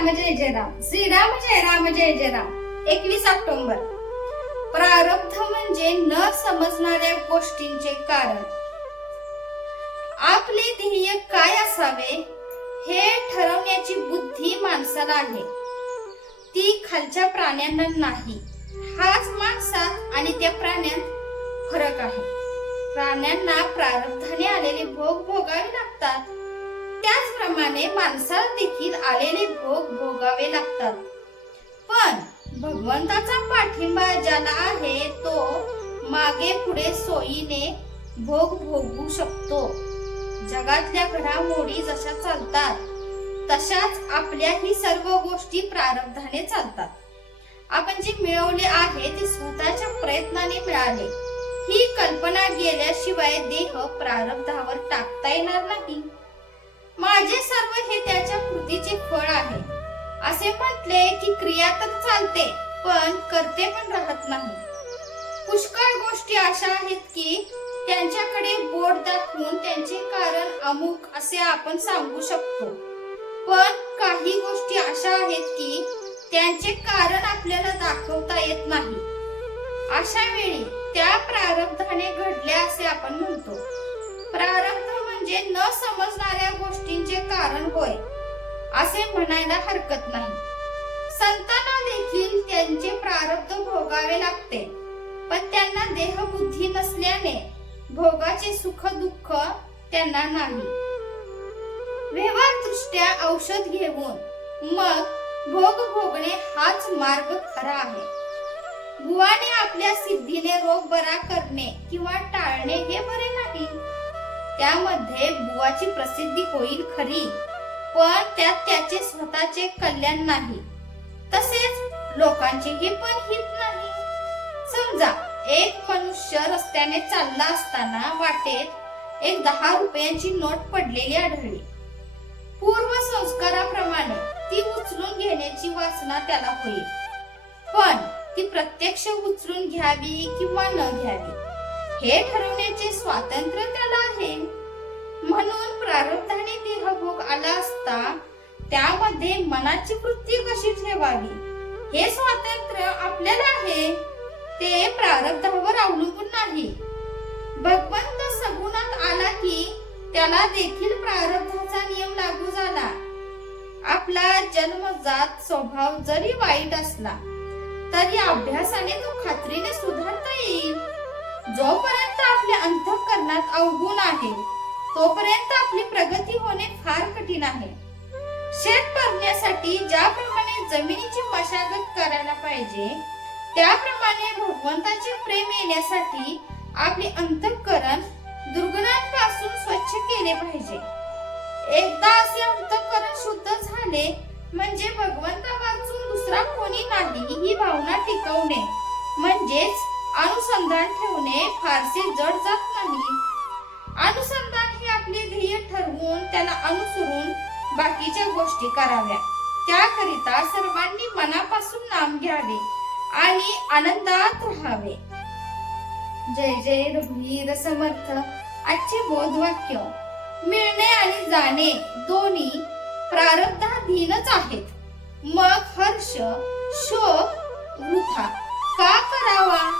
राम जय जय राम श्रीराम जय राम जय जय राम एकवीस ऑक्टोबर. प्रारब्ध म्हणजे न समजणाऱ्या गोष्टींचे कारण. आपले ध्येय काय असावे हे ठरवण्याची बुद्धी माणसाला आहे. ती खालच्या प्राण्यांना नाही. हाच माणसात आणि त्या प्राण्यात फरक आहे. प्राण्यांना प्रारब्धाने आलेले भोग भोगावे लागतात. त्याचप्रमाणे माणसाला देखील आलेले भोग भोगावे लागतात. पण भगवंताचा पाठिंबा ज्याला आहे तो मागे पुढे सोयीने भोग भोगू शकतो. जगातल्या घडामोडी जशा चालतात तशाच आपल्या ही सर्व गोष्टी प्रारब्धाने चालतात. आपण जे मिळवले आहे ते स्वतःच्या प्रयत्नाने मिळाले. ही कल्पना गेल्याशिवाय देह प्रारब्धावर टाकता येणार नाही. कृतीचे फळ आहे. असे म्हटले की क्रिया तर चालते पण करते पण राहत नाही. पुष्कळ गोष्टी अशा आहेत की त्यांच्याकडे बोट दाखवून त्यांचे कारण अमुक असे आपण सांगू शकतो. पण काही गोष्टी अशा आहेत की त्यांचे कारण आपल्याला दाखवता येत नाही. अशा वेळी त्या प्रारब्धाने घडल्या असे आपण म्हणतो. प्रारब्ध म्हणजे न समजणारे म्हणायला हरकत नाही. संतांना देखील त्यांचे प्रारब्ध भोगावे लागते. पण त्यांना देहबुद्धी नसल्याने भोगाचे सुख दुःख त्यांना नाही. व्यवहार दृष्ट्या औषध घेऊन मग भोग भोगणे हाच मार्ग खरा आहे. बुवाने आपल्या सिद्धीने रोग बरा करणे किंवा टाळणे हे बरे नाही. त्यामध्ये बुवाची प्रसिद्धी होईल खरी. पण त्यात त्याचे स्वतःचे कल्याण नाही. तसेच लोकांचेही पण हित नाही. समजा एक मनुष्य रस्त्याने चालला असताना वाटेत एक दहा रुपयांची नोट पडलेली आढळली. पूर्व संस्काराप्रमाणे ती उचलून घेण्याची वासना त्याला होईल. पण ती प्रत्यक्ष उचलून घ्यावी किंवा न घ्यावी हे ठरवण्याचे स्वातंत्र्य त्याला आहे. म्हणून प्रारब्ध आला असता त्यामध्ये मनाची वृत्ती कशी ठेवावी? हे स्वातंत्र्य आपल्याला आहे. ते प्रारब्धावर अवलंबून नाही. भगवंत सगुणात आला की त्याला देखील प्रारब्धाचा नियम लागू झाला. आपला जन्मजात स्वभाव जरी वाईट असला तरी अभ्यासाने तो खात्रीने सुधारता येईल. जोपर्यंत आपल्या अंतःकरणात अवगुण आहे तोपर्यंत आपली प्रगती होणे फार कठीण आहे. शेत भरण्यासाठी ज्याप्रमाणे जमिनीची मशागत करायला पाहिजे त्याप्रमाणे भगवंताचे प्रेम येण्यासाठी आपले अंतःकरण दुर्गुणांपासून स्वच्छ केले पाहिजे. एकदा असे अंतःकरण शुद्ध झाले म्हणजे भगवंता वाचून दुसरा कोणी नाही ही भावना टिकवणे म्हणजेच अनुसंधान ठेवणे फारसे जड जात नाही. बाकीच्या गोष्टी कराव्या. त्याकरिता सर्वांनी मनापासून नाम घ्यावे आणि आनंदात राहावे. जय जय रघुवीर समर्थ. आजचे बोध वाक्य मिळणे आणि जाणे दोन्ही प्रारब्धाधीनच आहेत. मग हर्ष शोक वृथा का करावा?